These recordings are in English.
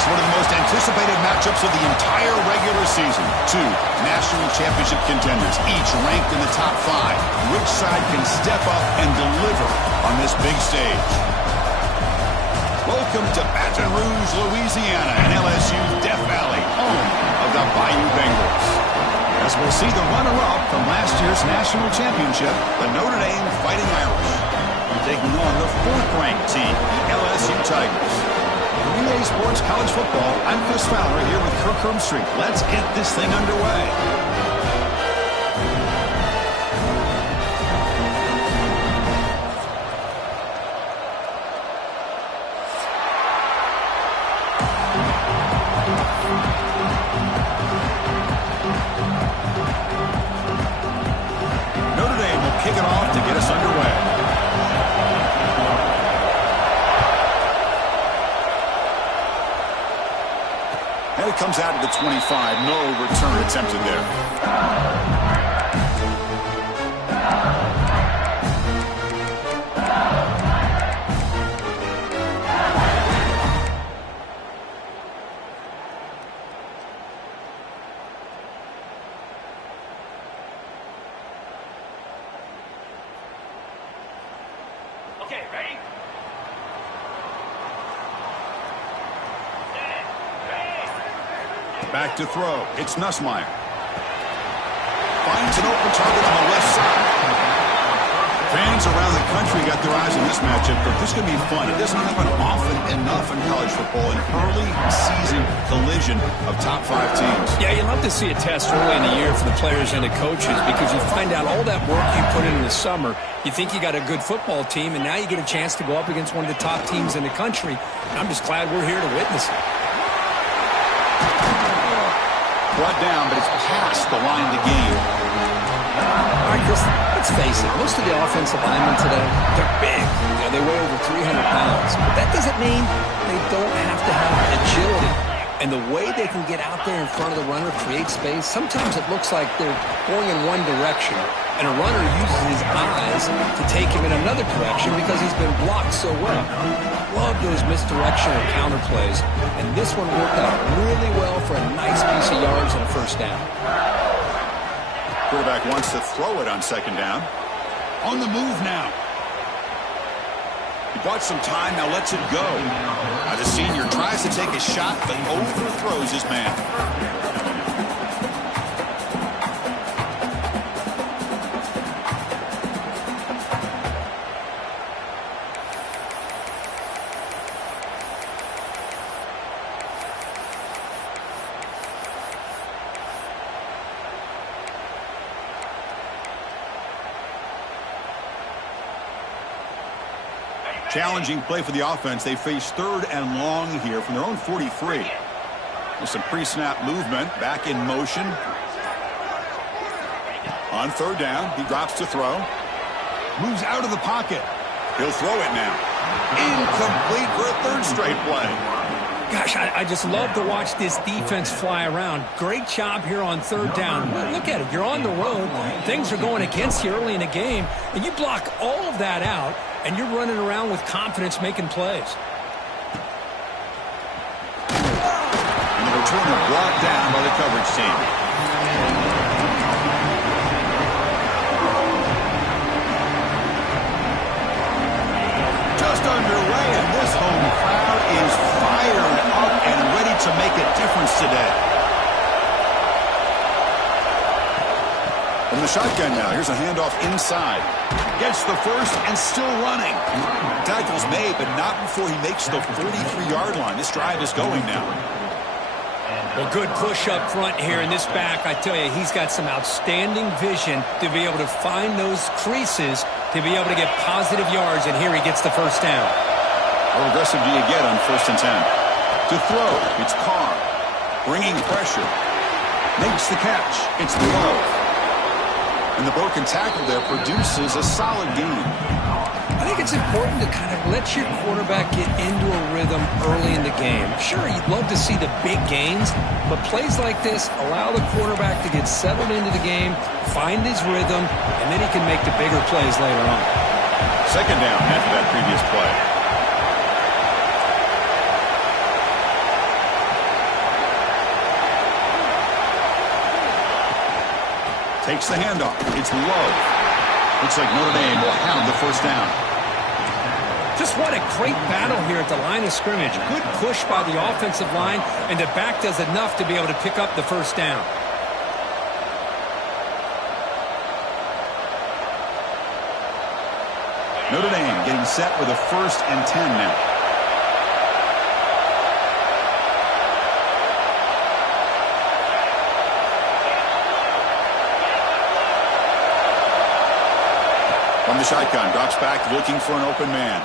Next, one of the most anticipated matchups of the entire regular season. Two national championship contenders, each ranked in the top 5. Which side can step up and deliver on this big stage? Welcome to Baton Rouge, Louisiana, and LSU's Death Valley, home of the Bayou Bengals. As we'll see the runner-up from last year's national championship, the Notre Dame Fighting Irish, taking on the 4th-ranked team, the LSU Tigers. For EA Sports College Football, I'm Chris Fowler here with Kirk Hermstreet. Let's get this thing underway. Notre Dame will kick it off to get us underway. And it comes out of the 25. No return attempted there. Okay, ready? Back to throw. It's Nussmeier. Finds an open target on the left side. Fans around the country got their eyes on this matchup, but this is going to be fun. It doesn't happen often enough in college football, an early season collision of top 5 teams. Yeah, you love to see a test early in the year for the players and the coaches because you find out all that work you put in the summer. You think you got a good football team, and now you get a chance to go up against one of the top teams in the country. And I'm just glad we're here to witness it. Brought down, but it's past the line to gain. All right, Chris, let's face it. Most of the offensive linemen today, they're big. You know, they weigh over 300 pounds. But that doesn't mean they don't have to have agility. And the way they can get out there in front of the runner, create space, sometimes it looks like they're going in one direction, and a runner uses his eyes to take him in another direction because he's been blocked so well. Love those misdirection or counter plays, and this one worked out really well for a nice piece of yards and a first down. Quarterback wants to throw it on 2nd down. On the move now. He bought some time, now lets it go. Now the senior tries to take a shot, but overthrows his man. Challenging play for the offense. They face 3rd and long here from their own 43. With some pre-snap movement. Back in motion. On 3rd down, he drops to throw. Moves out of the pocket. He'll throw it now. Incomplete for a 3rd straight play. Gosh, I just love to watch this defense fly around. Great job here on 3rd down. Look at it. You're on the road. Things are going against you early in the game, and you block all of that out, and you're running around with confidence making plays. And the returner brought down by the coverage team. Just underway, and this home crowd is fired up and ready to make a difference today. From the shotgun now, here's a handoff inside. Gets the first and still running. Tackle's made, but not before he makes the 43-yard line. This drive is going now. Well, good push up front here in this back. I tell you, he's got some outstanding vision to be able to find those creases, to be able to get positive yards, and here he gets the first down. How aggressive do you get on 1st and 10? To throw, it's Carr. Bringing pressure. Makes the catch. It's Love. And the broken tackle there produces a solid game. I think it's important to kind of let your quarterback get into a rhythm early in the game. Sure, you'd love to see the big gains, but plays like this allow the quarterback to get settled into the game, find his rhythm, and then he can make the bigger plays later on. 2nd down after that previous play. Takes the handoff. It's low. Looks like Notre Dame will have the first down. Just what a great battle here at the line of scrimmage. Good push by the offensive line, and the back does enough to be able to pick up the first down. Notre Dame getting set with a 1st and 10 now. From the shotgun, drops back looking for an open man.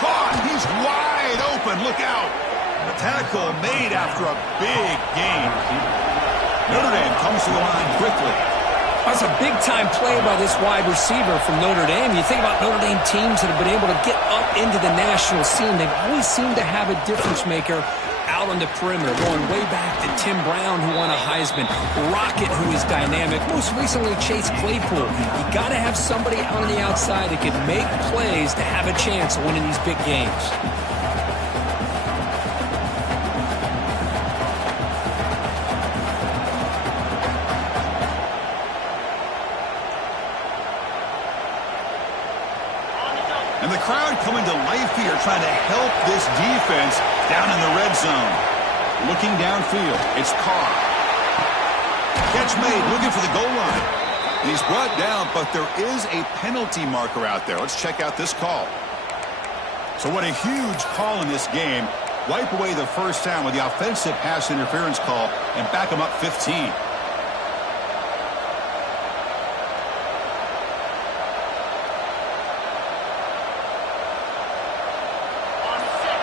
Caught! He's wide open. Look out! The tackle made after a big gain. Notre Dame comes to the line quickly. That's a big-time play by this wide receiver from Notre Dame. You think about Notre Dame teams that have been able to get up into the national scene. They've always seemed to have a difference maker out on the perimeter, going way back to Tim Brown, who won a Heisman, Rocket, who is dynamic, most recently Chase Claypool. You got to have somebody out on the outside that can make plays to have a chance of winning these big games. And the crowd coming to life here, trying to help this defense down in the red zone. Looking downfield, it's Carr. Catch made, looking for the goal line. And he's brought down, but there is a penalty marker out there. Let's check out this call. So what a huge call in this game. Wipe away the first down with the offensive pass interference call and back them up 15.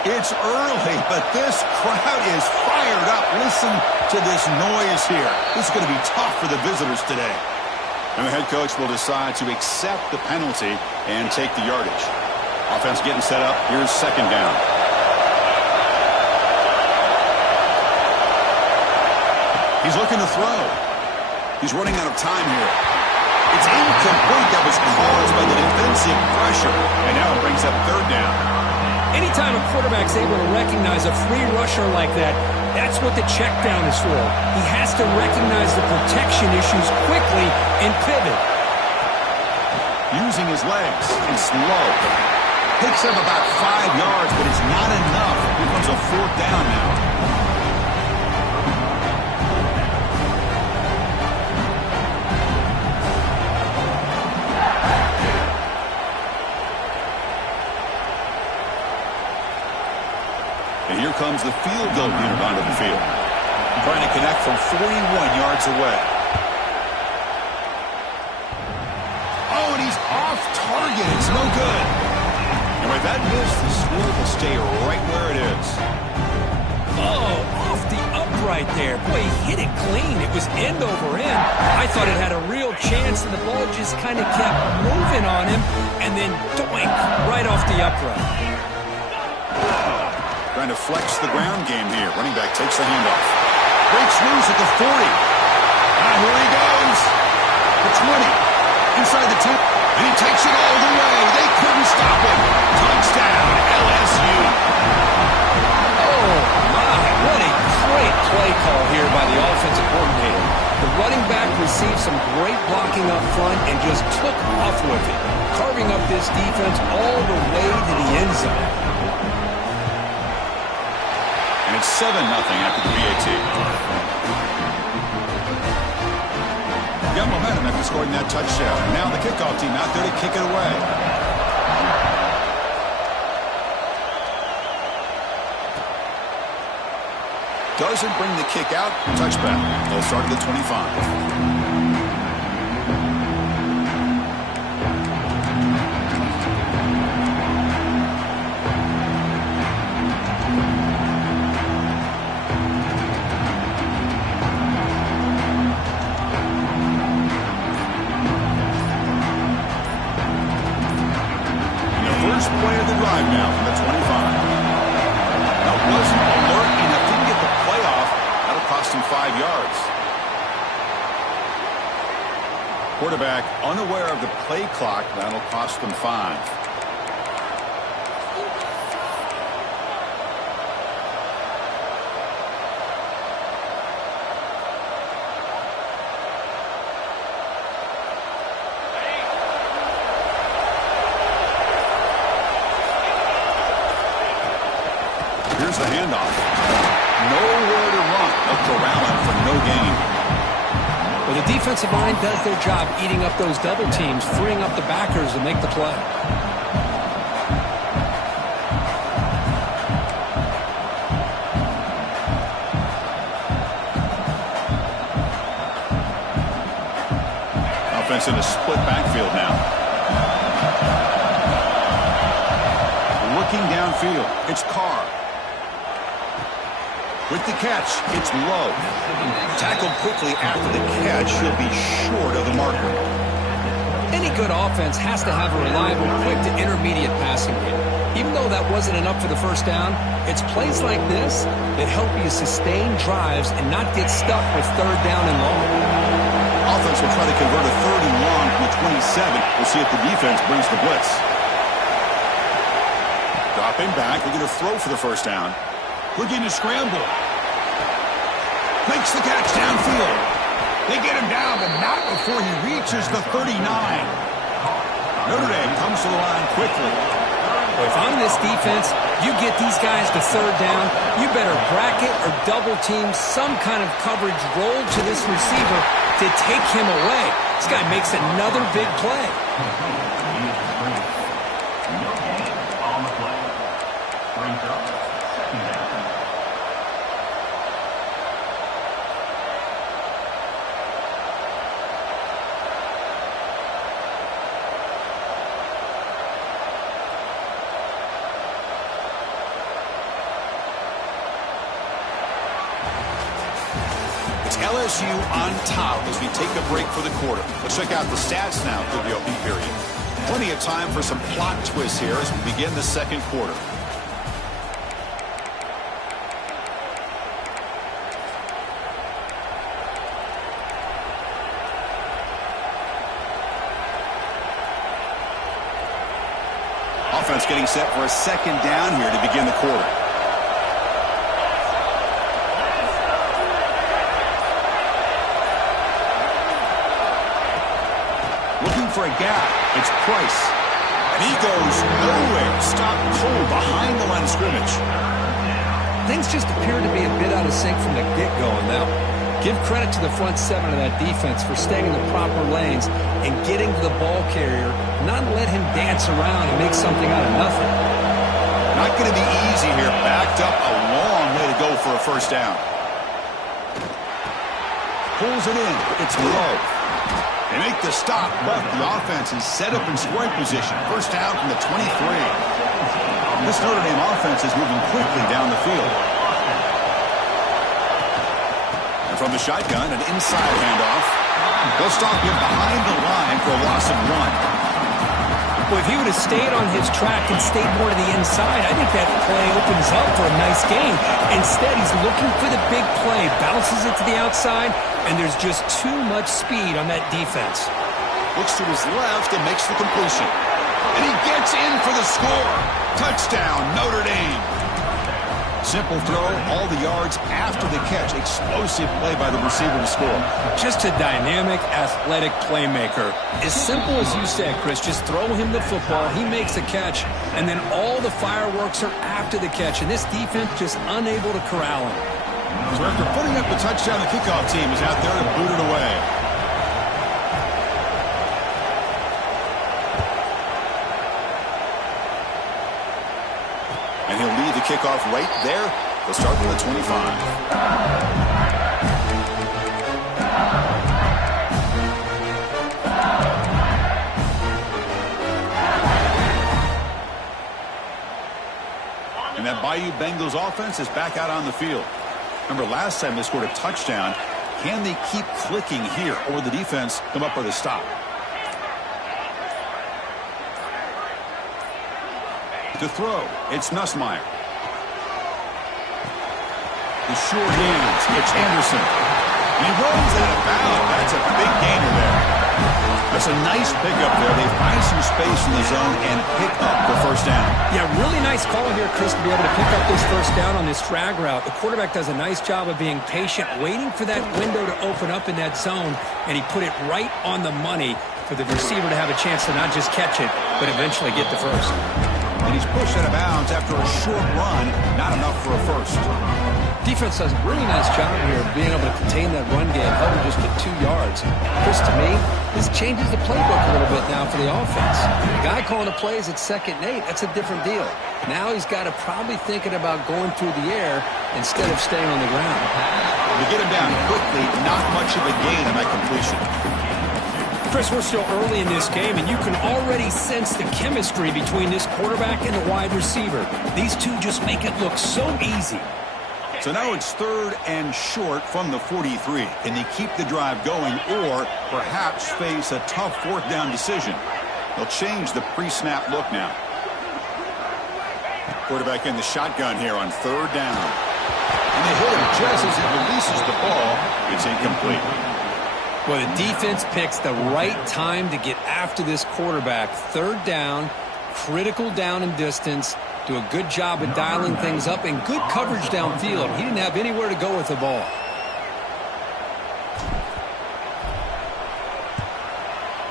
It's early, but this crowd is fired up. Listen to this noise here. This is going to be tough for the visitors today. And the head coach will decide to accept the penalty and take the yardage. Offense getting set up. Here's 2nd down. He's looking to throw. He's running out of time here. It's incomplete. That was caused by the defensive pressure. And now it brings up 3rd down. Anytime a quarterback's able to recognize a free rusher like that, that's what the check down is for. He has to recognize the protection issues quickly and pivot. Using his legs and slow. Picks up about 5 yards, but it's not enough. Here comes a 4th down now. And here comes the field goal unit onto the field. Trying to connect from 41 yards away. Oh, and he's off target. It's no good. And with that miss, the score will stay right where it is. Oh, off the upright there. Boy, he hit it clean. It was end over end. I thought it had a real chance, and the ball just kind of kept moving on him, and then doink, right off the upright. Trying to flex the ground game here. Running back takes the handoff. Breaks loose at the 40. Ah, here he goes. The 20. Inside the 10. And he takes it all the way. They couldn't stop him. Touchdown, LSU. Oh, my. What a great play call here by the offensive coordinator. The running back received some great blocking up front and just took off with it, carving up this defense all the way to the end zone. And it's 7-0 after the PAT. Got momentum after scoring that touchdown. And now the kickoff team out there to kick it away. Doesn't bring the kick out. Touchback. They'll start at the 25. Play of the drive now from the 25. That wasn't alert enough. Didn't get the playoff. That'll cost him 5 yards. Quarterback unaware of the play clock. That'll cost them 5. handoff. Nowhere to run. A corralling for no gain. Well, the defensive line does their job eating up those double teams, freeing up the backers to make the play. Offense in a split backfield now. Looking downfield, it's Carr. With the catch, it's low. Tackled quickly after the catch, he'll be short of the marker. Any good offense has to have a reliable, quick to intermediate passing game. Even though that wasn't enough for the first down, it's plays like this that help you sustain drives and not get stuck with third down and long. Offense will try to convert a third and long from the 27. We'll see if the defense brings the blitz. Dropping back, they're going to throw for the first down. Looking to scramble. Makes the catch downfield. They get him down, but not before he reaches the 39. Notre Dame comes to the line quickly. If I'm this defense, you get these guys to third down, you better bracket or double team some kind of coverage roll to this receiver to take him away. This guy makes another big play. LSU on top as we take a break for the quarter. Let's check out the stats now for the opening period. Plenty of time for some plot twists here as we begin the second quarter. Offense getting set for a second down here to begin the quarter. For a gap, it's Price. And he goes nowhere. Stopped cold behind the line of scrimmage. Things just appear to be a bit out of sync from the get-go. Now, give credit to the front seven of that defense for staying in the proper lanes and getting to the ball carrier, not let him dance around and make something out of nothing. Not going to be easy here. Backed up a long way to go for a first down. Pulls it in. It's low. They make the stop, but the offense is set up in scoring position. First down from the 23. This Notre Dame offense is moving quickly down the field. And from the shotgun, an inside handoff. They'll stop him behind the line for a loss of 1. Well, if he would have stayed on his track and stayed more to the inside, I think that play opens up for a nice gain. Instead, he's looking for the big play, bounces it to the outside, and there's just too much speed on that defense. Looks to his left and makes the completion. And he gets in for the score. Touchdown, Notre Dame. Simple throw, all the yards after the catch. Explosive play by the receiver to score. Just a dynamic, athletic playmaker. As simple as you said, Chris, just throw him the football, he makes the catch, and then all the fireworks are after the catch, and this defense just unable to corral him. So after putting up the touchdown, the kickoff team is out there to boot it away. And he'll lead the kickoff right there. They'll start from the 25. And that Bayou Bengals offense is back out on the field. Remember, last time they scored a touchdown. Can they keep clicking here, or will the defense come up with a stop? To throw, it's Nussmeier. The short hands, it's Anderson. He rolls out of bounds. That's a big gainer there. That's a nice pickup there. They find some space in the zone and pick up the first down. Yeah, really nice call here, Chris, to be able to pick up this first down on this drag route. The quarterback does a nice job of being patient, waiting for that window to open up in that zone, and he put it right on the money for the receiver to have a chance to not just catch it, but eventually get the first. And he's pushed out of bounds after a short run. Not enough for a first. Defense does a really nice job here of being able to contain that run game, held just to 2 yards. Chris, to me, this changes the playbook a little bit now for the offense. The guy calling the plays at 2nd and 8, that's a different deal. Now he's got to probably thinking about going through the air instead of staying on the ground. To get him down quickly, not much of a gain on that completion. Chris, we're still early in this game, and you can already sense the chemistry between this quarterback and the wide receiver. These two just make it look so easy. So now it's 3rd and short from the 43. Can they keep the drive going or perhaps face a tough 4th down decision? They'll change the pre-snap look now. Quarterback in the shotgun here on 3rd down. And they hit him just as he releases the ball. It's incomplete. Well, the defense picks the right time to get after this quarterback. 3rd down, critical down and distance. Do a good job of dialing things up and good coverage downfield. He didn't have anywhere to go with the ball.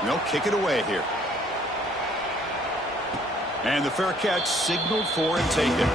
They'll kick it away here. And the fair catch signaled for and taken.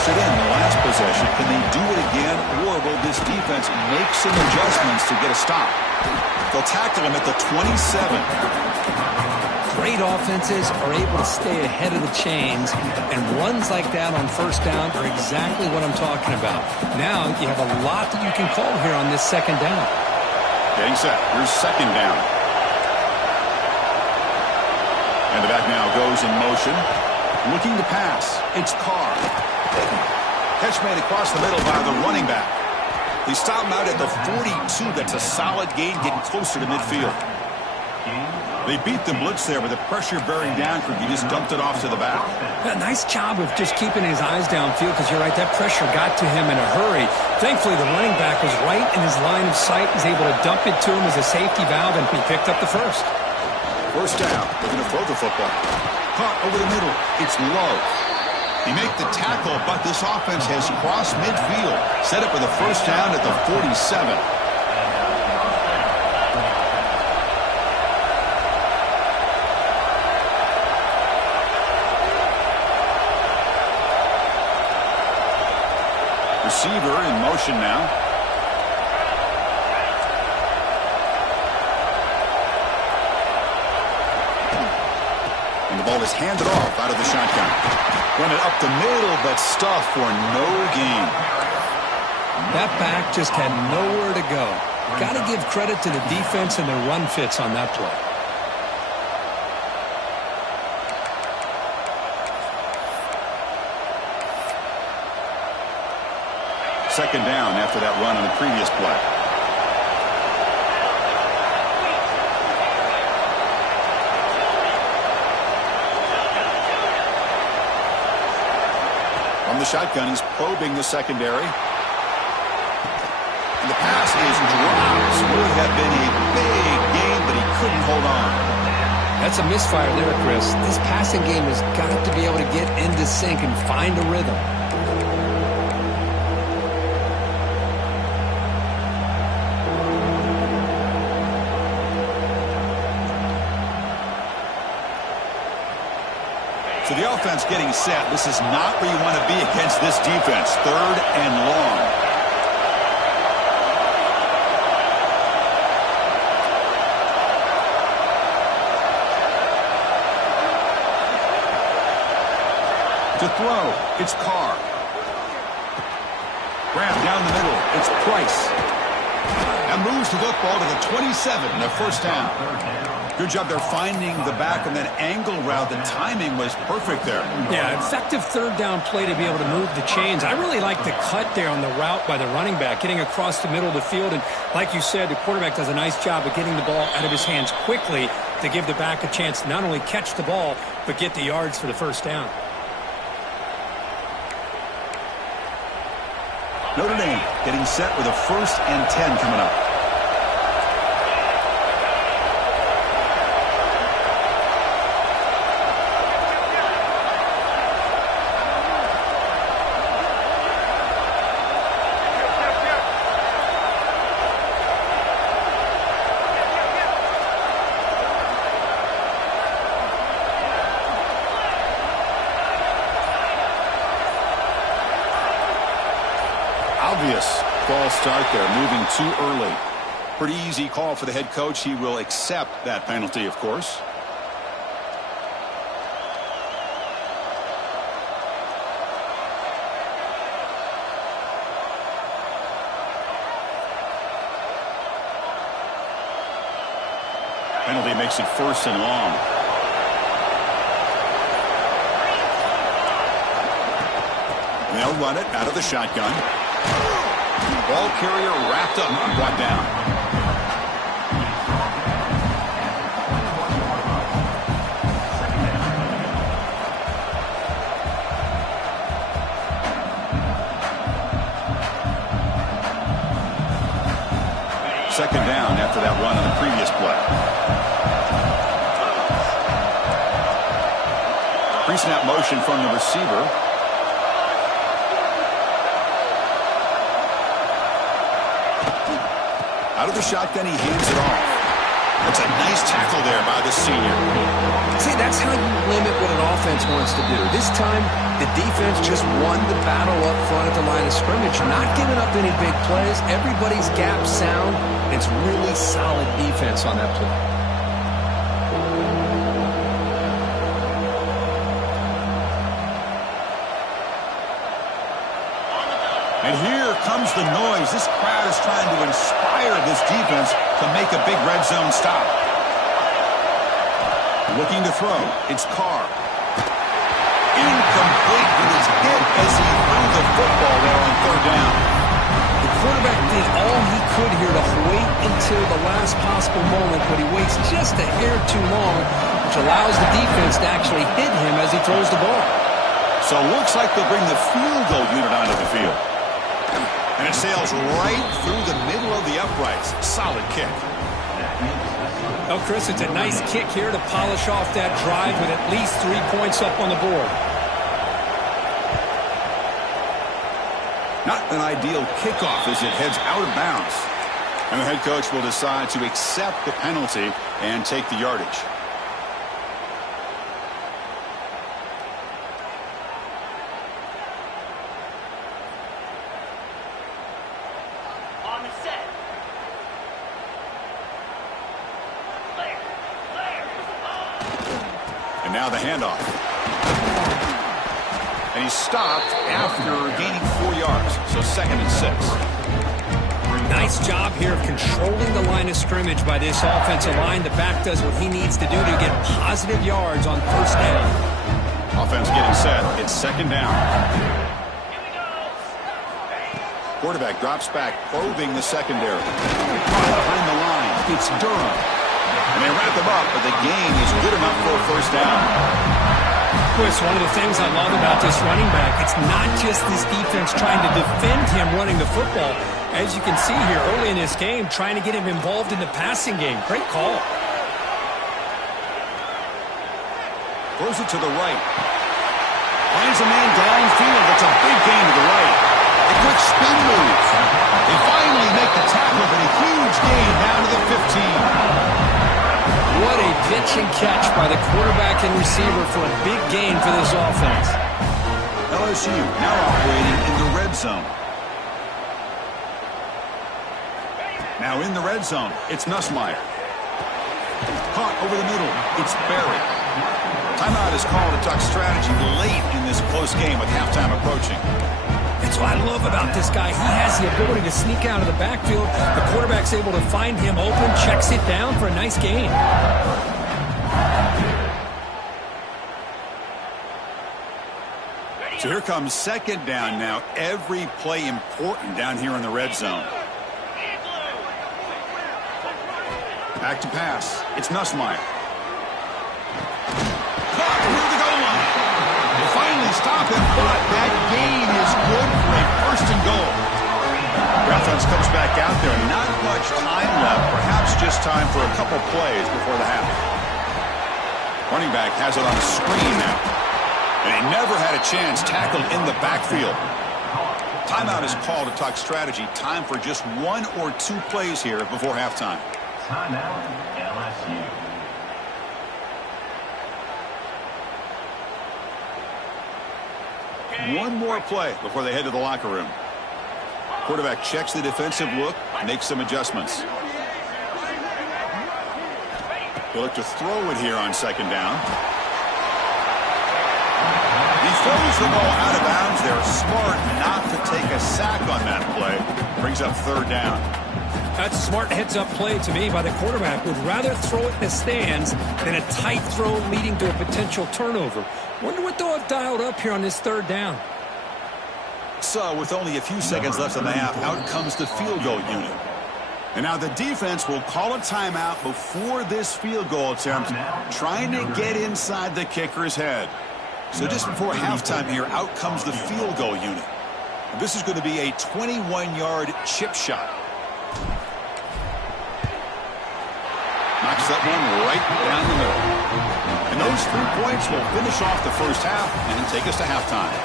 It in the last possession. Can they do it again, or will this defense make some adjustments to get a stop? They'll tackle him at the 27. Great offenses are able to stay ahead of the chains, and runs like that on 1st down are exactly what I'm talking about. Now you have a lot that you can call here on this 2nd down. Getting set. Here's 2nd down. And the back now goes in motion. Looking to pass. It's Carr. Catch made across the middle by the running back. They stop him out at the 42. That's a solid gain, getting closer to midfield. They beat the blitz there with the pressure bearing down. He just dumped it off to the back. A nice job of just keeping his eyes downfield because you're right, that pressure got to him in a hurry. Thankfully, the running back was right in his line of sight. He's able to dump it to him as a safety valve, and he picked up the first. 1st down. They're going to throw the football. Caught over the middle. It's low. They make the tackle, but this offense has crossed midfield. Set up with a 1st down at the 47. Receiver in motion now. And the ball is handed off out of the shotgun. Run it up the middle, but stuffed for no gain. That back just had nowhere to go. Got to give credit to the defense and their run fits on that play. Second down after that run on the previous play. From the shotgun, he's probing the secondary. And the pass is dropped. Would have been a big gain, but he couldn't hold on. That's a misfire there, Chris. This passing game has got to be able to get into sync and find a rhythm. So the offense getting set. This is not where you want to be against this defense. 3rd and long. To throw, it's Carr. Grab down the middle, it's Price. And moves the football to the 27, the 1st down. Good job there finding the back on that angle route. The timing was perfect there. Yeah, effective 3rd down play to be able to move the chains. I really like the cut there on the route by the running back, getting across the middle of the field. And like you said, the quarterback does a nice job of getting the ball out of his hands quickly to give the back a chance to not only catch the ball, but get the yards for the 1st down. Notre Dame getting set with a 1st and 10 coming up. Obvious false start there, moving too early. Pretty easy call for the head coach. He will accept that penalty, of course. Penalty makes it 1st and long. And they'll run it out of the shotgun. Ball carrier wrapped up and brought down. Second down after that run on the previous play. Pre-snap motion from the receiver. Out of the shotgun, he hands it off. That's a nice tackle there by the senior. See, that's how you limit what an offense wants to do. This time, the defense just won the battle up front at the line of scrimmage, not giving up any big plays. Everybody's gap sound. It's really solid defense on that play. And here comes the noise. This crowd is trying to inspire this defense to make a big red zone stop. Looking to throw. It's Carr. Incomplete with his hit as he threw the football there on 3rd down. The quarterback did all he could here to wait until the last possible moment, but he waits just a hair too long, which allows the defense to actually hit him as he throws the ball. So it looks like they'll bring the field goal unit onto the field. And it sails right through the middle of the uprights. Solid kick. Oh, Chris, it's a nice kick here to polish off that drive with at least 3 points up on the board. Not an ideal kickoff as it heads out of bounds. And the head coach will decide to accept the penalty and take the yardage. And now the handoff. And he's stopped after gaining 4 yards. So 2nd and 6. Nice job here of controlling the line of scrimmage by this offensive line. The back does what he needs to do to get positive yards on 1st down. Offense getting set. It's 2nd down. Quarterback drops back, probing the secondary. Behind the line, it's Durham. And they wrap him up, but the gain is good enough for a 1st down. Chris, one of the things I love about this running back, it's not just this defense trying to defend him running the football. As you can see here early in this game, trying to get him involved in the passing game. Great call. Throws it to the right. Finds a man downfield. That's a big gain to the right. A quick spin move. They finally make the tackle, but a huge gain down to the 15. What a pitch and catch by the quarterback and receiver for a big gain for this offense. LSU now operating in the red zone. Now in the red zone, it's Nussmeier. Caught over the middle, it's Barry. Timeout is called to talk strategy late in this close game with halftime approaching. That's what I love about this guy. He has the ability to sneak out of the backfield. The quarterback's able to find him open, checks it down for a nice gain. So here comes 2nd down now. Every play important down here in the red zone. Back to pass. It's Nussmeier. Caught near the goal line. They finally stop him, but that gain is good for a 1st and goal. The offense comes back out there. Not much time left. Perhaps just time for a couple plays before the half. Running back has it on the screen now. And he never had a chance tackled in the backfield. Timeout is called to talk strategy. Time for just 1 or 2 plays here before halftime. Timeout, LSU. One more play before they head to the locker room. Quarterback checks the defensive look, makes some adjustments. He'll look to throw it here on second down. He throws the ball out of bounds. They're smart not to take a sack on that play. Brings up third down. That's a smart heads-up play to me by the quarterback. Would rather throw it in the stands than a tight throw leading to a potential turnover. Wonder what they'll have dialed up here on this third down. So with only a few seconds left in the half, out comes the field goal unit. And now the defense will call a timeout before this field goal attempt, trying to get inside the kicker's head. So just before halftime here, out comes the field goal unit. And this is going to be a 21-yard chip shot. Knocks that one right down the middle. And those 3 points will finish off the first half and take us to halftime.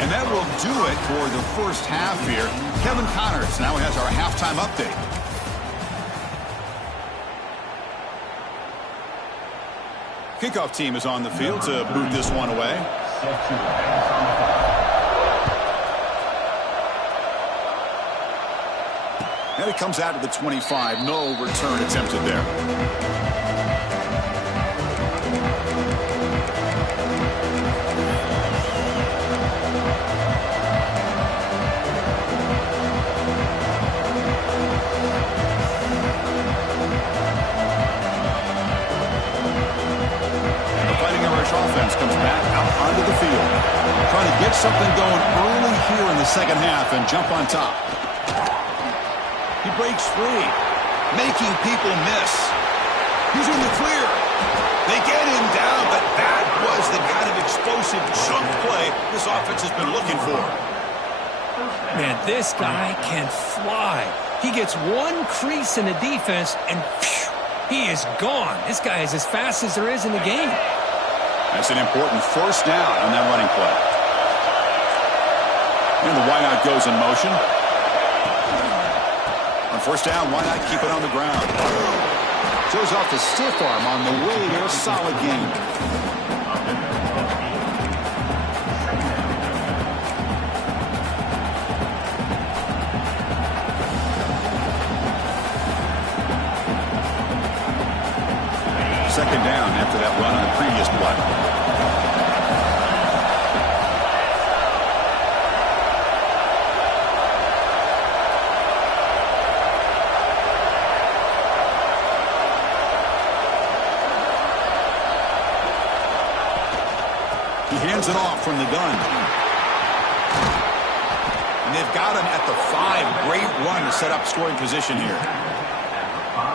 And that will do it for the first half here. Kevin Connors now has our halftime update. Kickoff team is on the field to boot this one away. And it comes out to the 25. No return attempted there. The Fighting Irish offense comes back out onto the field, trying to get something going early here in the second half and jump on top. He breaks free, making people miss. He's in the clear. They get him down, but that was the kind of explosive chunk play this offense has been looking for. Man, this guy can fly. He gets one crease in the defense, and phew, he is gone. This guy is as fast as there is in the game. That's an important first down on that running play. And the wideout goes in motion. On first down, why not keep it on the ground? Shows off the stiff arm on the way to a solid game. Second down after that run on the previous play. Hands it off from the gun. And they've got him at the 5. Great run to set up scoring position here.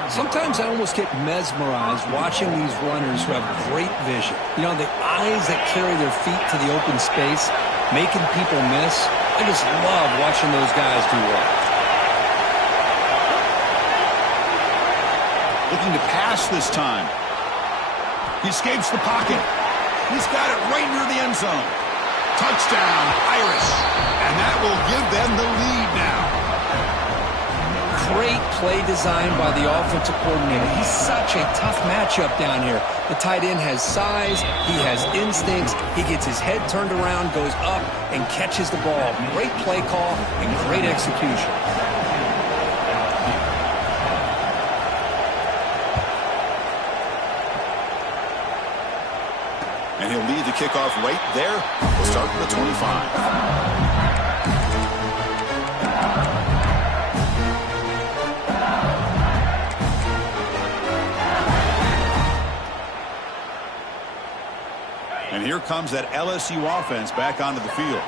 Sometimes I almost get mesmerized watching these runners who have great vision. You know, the eyes that carry their feet to the open space, making people miss. I just love watching those guys do well. Looking to pass this time. He escapes the pocket. He's got it right near the end zone. Touchdown, Irish. And that will give them the lead now. Great play design by the offensive coordinator. He's such a tough matchup down here. The tight end has size. He has instincts. He gets his head turned around, goes up, and catches the ball. Great play call and great execution. And he'll lead the kickoff right there. We'll start at the 25. And here comes that LSU offense back onto the field.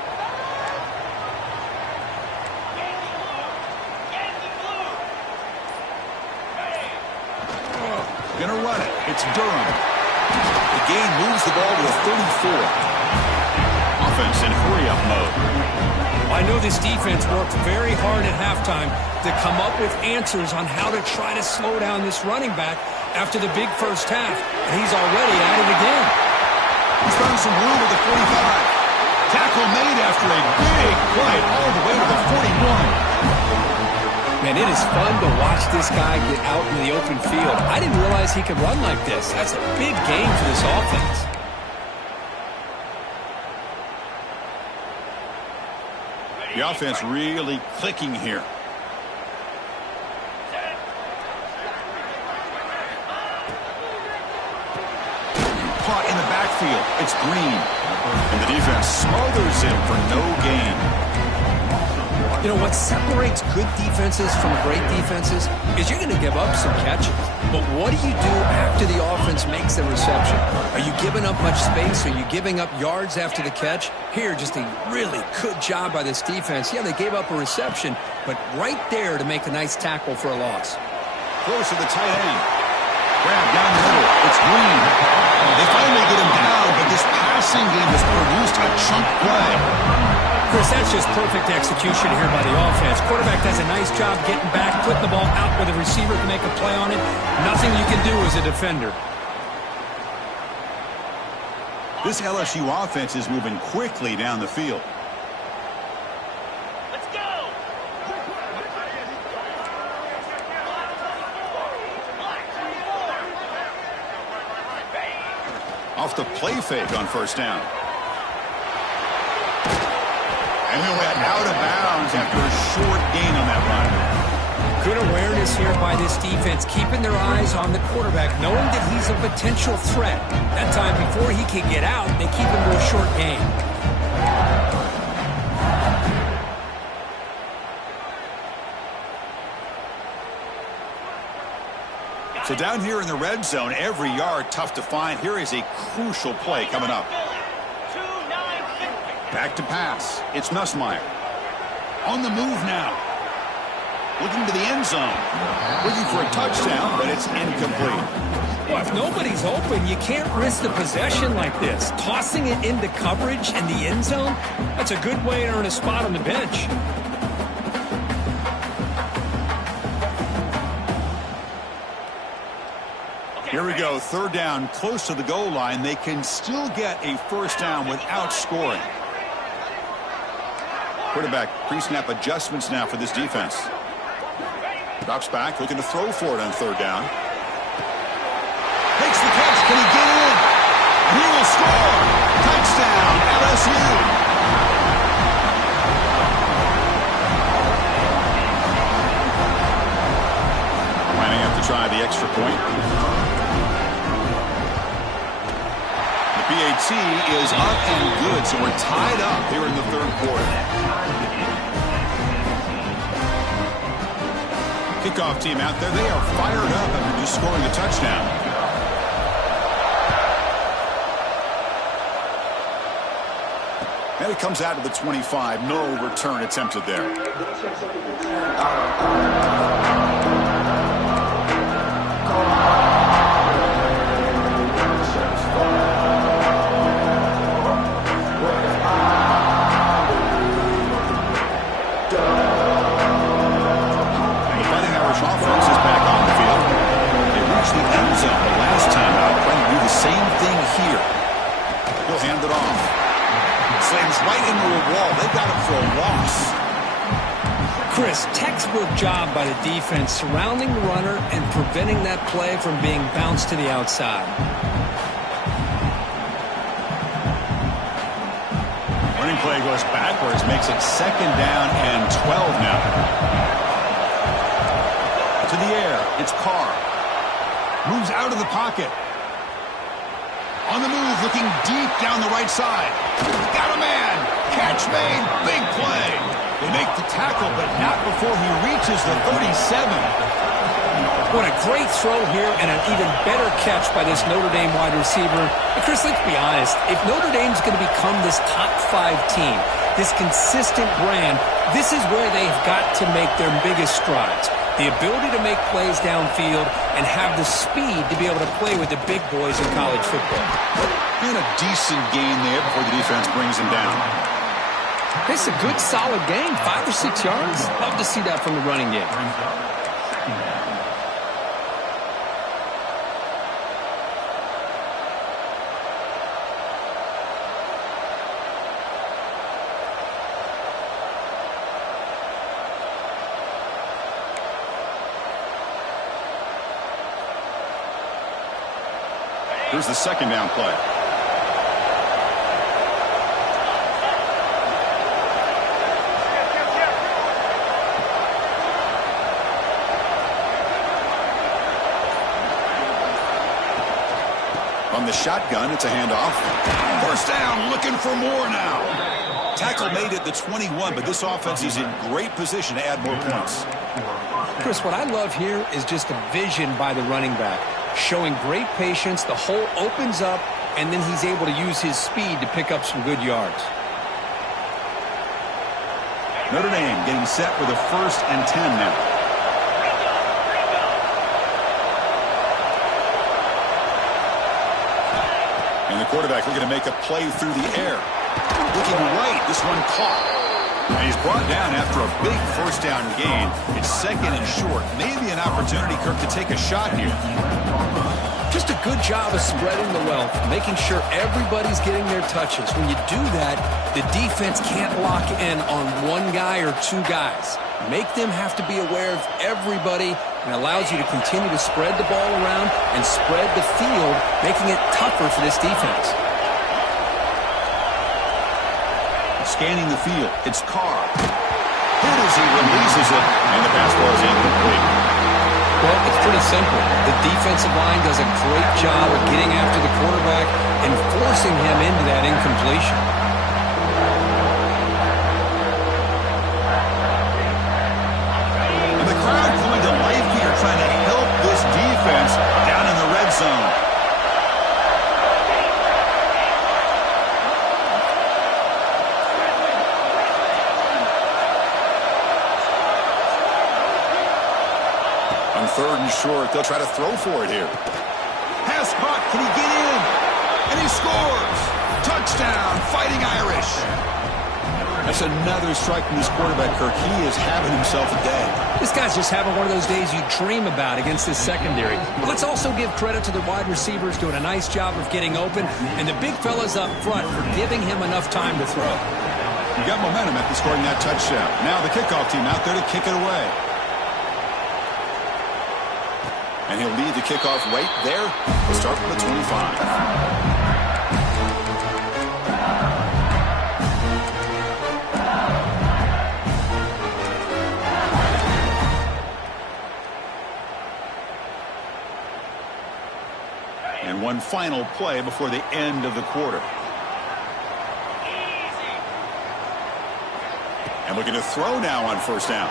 Gonna run it. It's Durham. The game moves the ball to the 34. Offense in hurry-up mode. I know this defense worked very hard at halftime to come up with answers on how to try to slow down this running back after the big first half. And he's already at it again. He's found some room at the 45. Tackle made after a big play all the way to the 41. Man, it is fun to watch this guy get out in the open field. I didn't realize he could run like this. That's a big game for this offense. The offense really clicking here. Caught in the backfield. It's Green. And the defense smothers him for no gain. You know, what separates good defenses from great defenses is you're going to give up some catches. But what do you do after the offense makes the reception? Are you giving up much space? Are you giving up yards after the catch? Here, just a really good job by this defense. Yeah, they gave up a reception, but right there to make a nice tackle for a loss. Close to the tight end. Grab down the middle. It's Green. They finally get him down, but this passing game has produced a chunk play. Chris, that's just perfect execution here by the offense. Quarterback does a nice job getting back, putting the ball out where the receiver can make a play on it. Nothing you can do as a defender. This LSU offense is moving quickly down the field. Let's go! Off the play fake on first down. And he went out of bounds after a short gain on that run. Good awareness here by this defense, keeping their eyes on the quarterback, knowing that he's a potential threat. That time before he can get out, they keep him to a short gain. So down here in the red zone, every yard tough to find. Here is a crucial play coming up. Back to pass. It's Nussmeier. On the move now. Looking to the end zone. Looking for a touchdown, but it's incomplete. Well, if nobody's open, you can't risk the possession like this. Tossing it into coverage in the end zone, that's a good way to earn a spot on the bench. Here we go. Third down, close to the goal line. They can still get a first down without scoring. Quarterback pre-snap adjustments now for this defense. Drops back, looking to throw for it on third down. Makes the catch. Can he get in? He will score. Touchdown, LSU. Lining up to try the extra point. The PAT is up and good, so we're tied up here in the third quarter. Kickoff team out there. They are fired up after just scoring a touchdown. And it comes out to the 25. No return attempted there. Right into a wall. They got him for a loss. Chris, textbook job by the defense surrounding the runner and preventing that play from being bounced to the outside. Running play goes backwards, makes it second down and 12 now. To the air, it's Carr. Moves out of the pocket. On the move, looking deep down the right side. Got a man. Catch made. Big play. They make the tackle, but not before he reaches the 37. What a great throw here and an even better catch by this Notre Dame wide receiver. And Chris, let's be honest. If Notre Dame's going to become this top 5 team, this consistent brand, this is where they've got to make their biggest strides. The ability to make plays downfield and have the speed to be able to play with the big boys in college football. And a decent gain there before the defense brings him down. It's a good, solid game. 5 or 6 yards. Love to see that from the running game. Here's the second down play. the shotgun. It's a handoff. First down, looking for more now. Tackle made at the 21, but this offense is in great position to add more points. Chris, what I love here is just the vision by the running back. Showing great patience, the hole opens up, and then he's able to use his speed to pick up some good yards. Notre Dame getting set with a 1st and 10 now. And the quarterback looking to make a play through the air. Looking right, this one caught. And he's brought down after a big first down gain. It's 2nd and short. Maybe an opportunity, Kirk, to take a shot here. Just a good job of spreading the wealth, making sure everybody's getting their touches. When you do that, the defense can't lock in on one guy or two guys. Make them have to be aware of everybody, and allows you to continue to spread the ball around and spread the field, making it tougher for this defense. Scanning the field, it's Carr. Hit as he releases it, and the pass ball is incomplete. Well, it's pretty simple. The defensive line does a great job of getting after the quarterback and forcing him into that incompletion. And the crowd coming to life here, trying to help this defense down in the red zone. On 3rd and short, they'll try to throw for it here. Pass caught. Can he get in? And he scores. Touchdown, Fighting Irish. That's another strike from this quarterback, Kirk. He is having himself a day. This guy's just having one of those days you dream about against this secondary. But let's also give credit to the wide receivers doing a nice job of getting open, and the big fellas up front for giving him enough time to throw. You got momentum after scoring that touchdown. Now the kickoff team out there to kick it away. And he'll lead the kickoff right there. We'll start from the 25. And one final play before the end of the quarter. And looking to throw now on 1st down.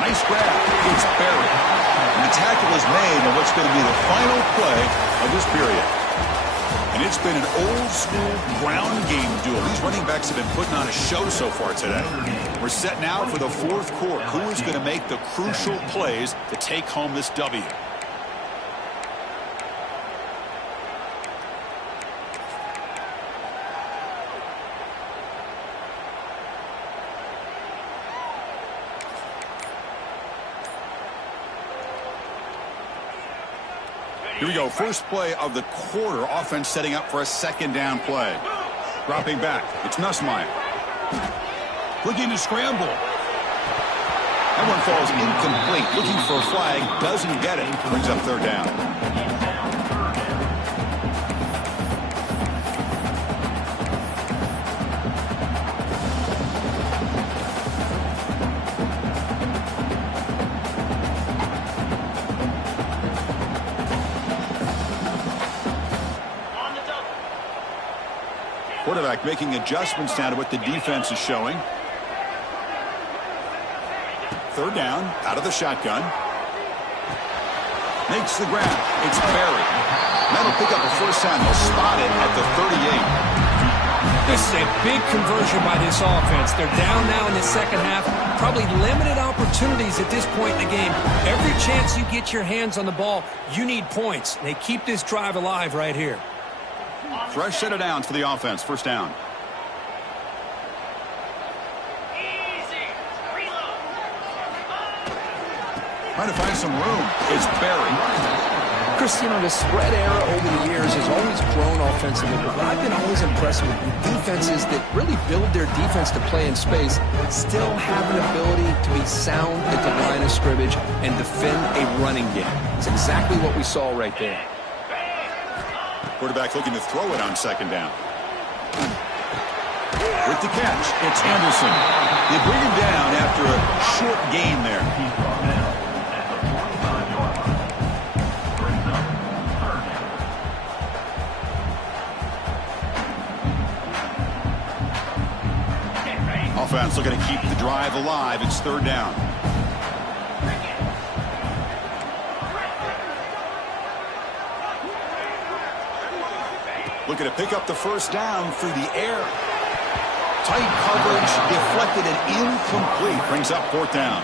Nice grab. It's buried. And the tackle is made on what's going to be the final play of this period. And it's been an old-school ground game duel. These running backs have been putting on a show so far today. We're set now for the 4th quarter. Who is going to make the crucial plays to take home this W? Here we go. First play of the quarter. Offense setting up for a 2nd down play. Dropping back. It's Nussmeier. Looking to scramble. That one falls incomplete. Looking for a flag. Doesn't get it. Brings up 3rd down. Quarterback making adjustments now to what the defense is showing. 3rd down, out of the shotgun. Makes the grab. It's Berry. That'll pick up a 1st down. They'll spot it at the 38. This is a big conversion by this offense. They're down now in the 2nd half. Probably limited opportunities at this point in the game. Every chance you get your hands on the ball, you need points. They keep this drive alive right here. Fresh set of downs for the offense. 1st down. Trying to find some room. It's Berry. Chris, you know, the spread era over the years has always grown offensively, but what I've been always impressed with defenses that really build their defense to play in space still have an ability to be sound at the line of scrimmage and defend a running game. It's exactly what we saw right there. Quarterback looking to throw it on 2nd down. With the catch, it's Anderson. They bring him down after a short gain there. offense looking to keep the drive alive. It's third down. Looking to pick up the first down through the air. Tight coverage, deflected and incomplete. Brings up fourth down.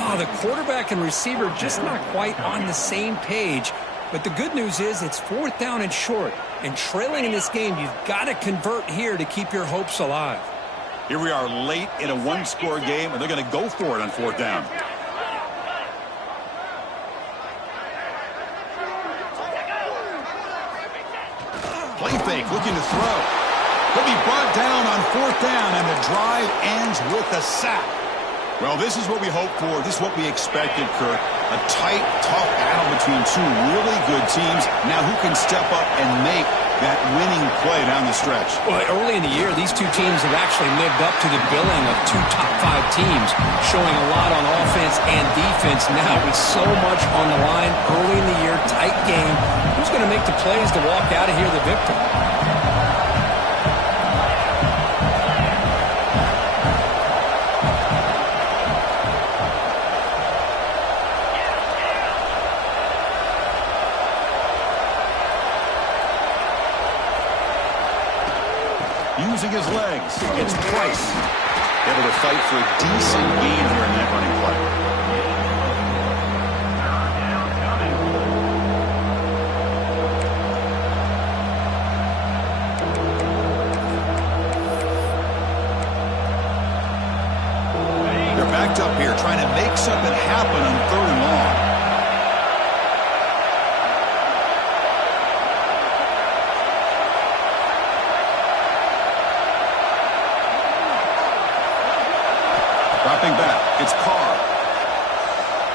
Oh, the quarterback and receiver just not quite on the same page. But the good news is it's fourth down and short. And trailing in this game, you've got to convert here to keep your hopes alive. Here we are late in a one-score game, and they're going to go for it on fourth down. Play fake, looking to throw. He'll be brought down on fourth down, and the drive ends with a sack. Well, this is what we hoped for. This is what we expected, Kirk. A tight, tough battle between two really good teams. Now who can step up and make that winning play down the stretch? Well, early in the year, these two teams have actually lived up to the billing of two top-5 teams, showing a lot on offense and defense. Now, with so much on the line early in the year, tight game, who's going to make the plays to walk out of here the victor? Using his legs, it's Price. Able to fight for a decent gain here in that running play. They're backed up here, trying to make something happen on third and long. Dropping back, it's Carr.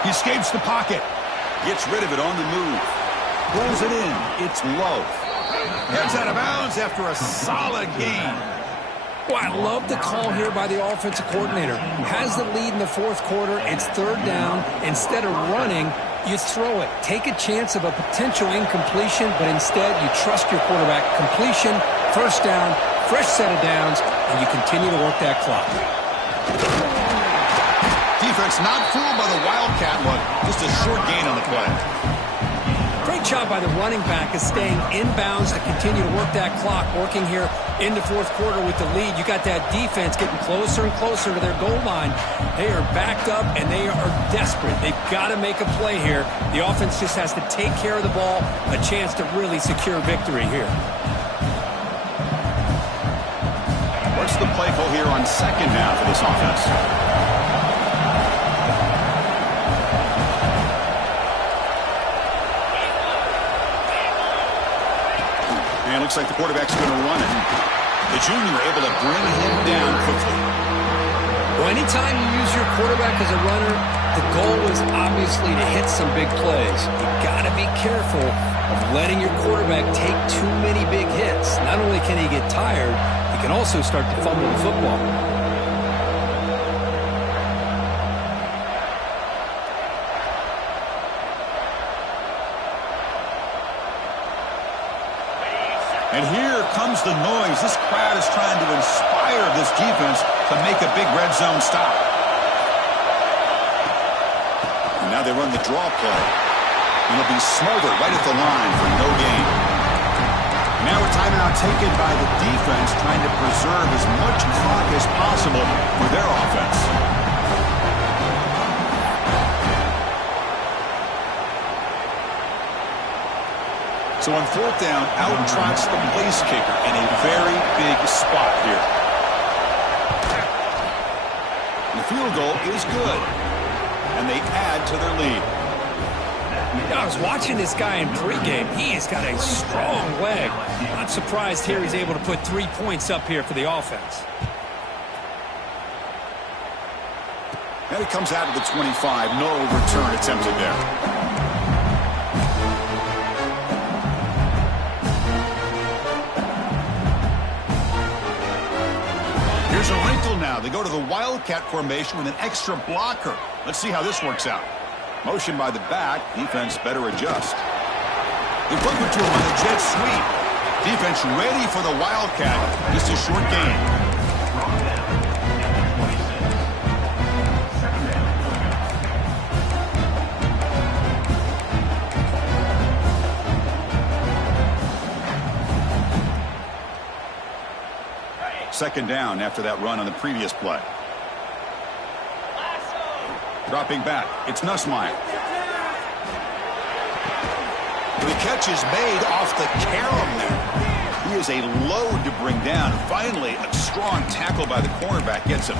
He escapes the pocket. Gets rid of it on the move. Pulls it in. It's Love. Heads out of bounds after a solid gain. Well, I love the call here by the offensive coordinator. Has the lead in the fourth quarter. It's third down. Instead of running, you throw it. Take a chance of a potential incompletion, but instead you trust your quarterback. Completion, first down, fresh set of downs, and you continue to work that clock. Defense not fooled by the Wildcat look. Just a short gain on the play. Great job by the running back is staying inbounds to continue to work that clock, working here in the fourth quarter with the lead. You got that defense getting closer and closer to their goal line. They are backed up, and they are desperate. They've got to make a play here. The offense just has to take care of the ball, a chance to really secure victory here. What's the play call here on second down for this offense? And it looks like the quarterback's going to run it. The junior able to bring him down quickly. Well, anytime you use your quarterback as a runner, the goal is obviously to hit some big plays. You've got to be careful of letting your quarterback take too many big hits. Not only can he get tired, he can also start to fumble the football. And here comes the noise. This crowd is trying to inspire this defense to make a big red zone stop. And now they run the draw play. And it'll be smothered right at the line for no gain. Now a timeout taken by the defense, trying to preserve as much clock as possible for their offense. So on fourth down, out trots the place kicker in a very big spot here. The field goal is good, and they add to their lead. I was watching this guy in pregame. He has got a strong leg. I'm surprised here he's able to put 3 points up here for the offense. And it comes out of the 25. No return attempted there. Here's a wrinkle now. They go to the Wildcat formation with an extra blocker. Let's see how this works out. Motion by the back. Defense better adjust. They flip it to him on the jet sweep. Defense ready for the Wildcat. Just a short gain. second down after that run on the previous play. Dropping back, it's Nussmeier. The catch is made off the carom there. He is a load to bring down. Finally, a strong tackle by the cornerback gets him.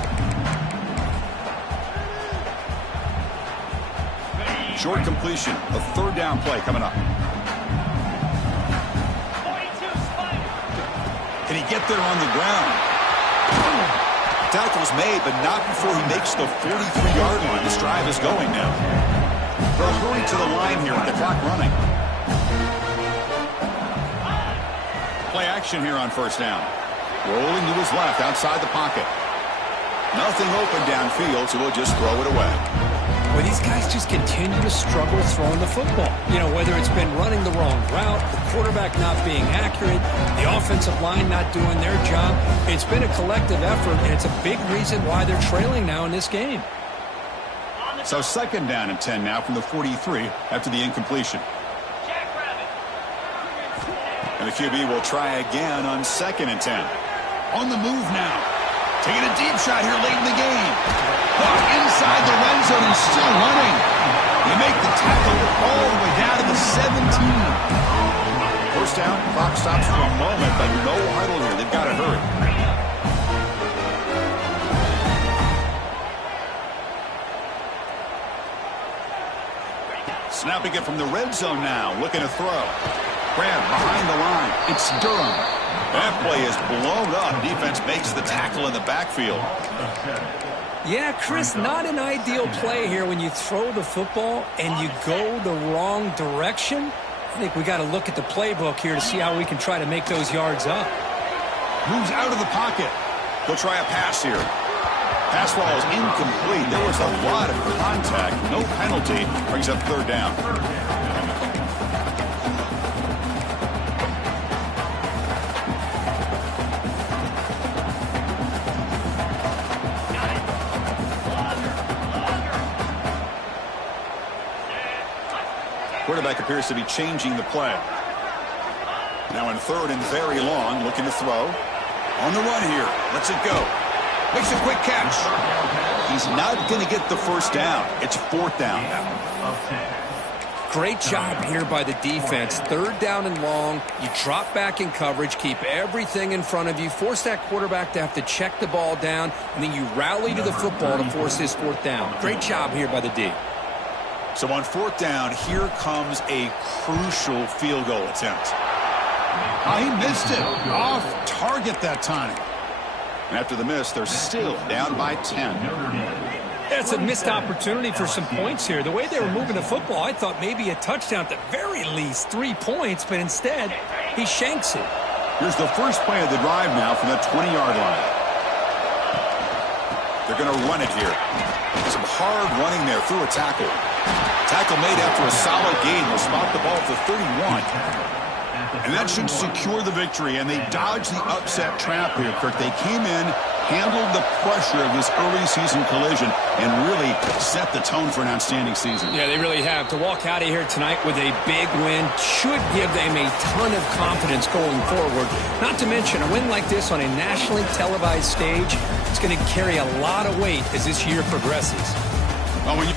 Short completion, a third down play coming up. Can he get there on the ground? Tackle's made, but not before he makes the 43-yard line. This drive is going now. They'll hurry to the line here with the clock running. Play action here on first down. Rolling to his left outside the pocket. Nothing open downfield, so he'll just throw it away. Well, these guys just continue to struggle throwing the football. You know, whether it's been running the wrong route, the quarterback not being accurate, the offensive line not doing their job. It's been a collective effort, and it's a big reason why they're trailing now in this game. So second down and 10 now from the 43 after the incompletion. And the QB will try again on second and 10. On the move now. Taking a deep shot here late in the game. Caught inside the red zone and still running. They make the tackle all the way down to the 17. First down, clock stops for a moment, but no huddle here. They've got to hurry. Snapping it from the red zone now, looking to throw. Grab behind the line. It's Durham. That play is blown up. Defense makes the tackle in the backfield. Yeah, Chris, not an ideal play here when you throw the football and you go the wrong direction. I think we got to look at the playbook here to see how we can try to make those yards up. Moves out of the pocket. They'll try a pass here. Pass ball is incomplete. There was a lot of contact. No penalty. Brings up third down. Quarterback appears to be changing the play. Now in third and very long, looking to throw. On the run here. Lets it go. Makes a quick catch. He's not going to get the first down. It's fourth down. Great job here by the defense. Third down and long. You drop back in coverage, keep everything in front of you, force that quarterback to have to check the ball down, and then you rally to the football to force his fourth down. Great job here by the D. So on fourth down, here comes a crucial field goal attempt. Oh, he missed it. Off target that time. And after the miss, they're still down by 10. That's a missed opportunity for some points here. The way they were moving the football, I thought maybe a touchdown at the very least, 3 points, but instead, he shanks it. Here's the first play of the drive now from the 20-yard line. They're going to run it here. Some hard running there through a tackle. Tackle made after a solid gain. They'll spot the ball at the 31. And that should secure the victory. And they dodged the upset trap here, Kirk. They came in, handled the pressure of this early season collision, and really set the tone for an outstanding season. Yeah, they really have. To walk out of here tonight with a big win should give them a ton of confidence going forward. Not to mention, a win like this on a nationally televised stage, it's going to carry a lot of weight as this year progresses. Well, when you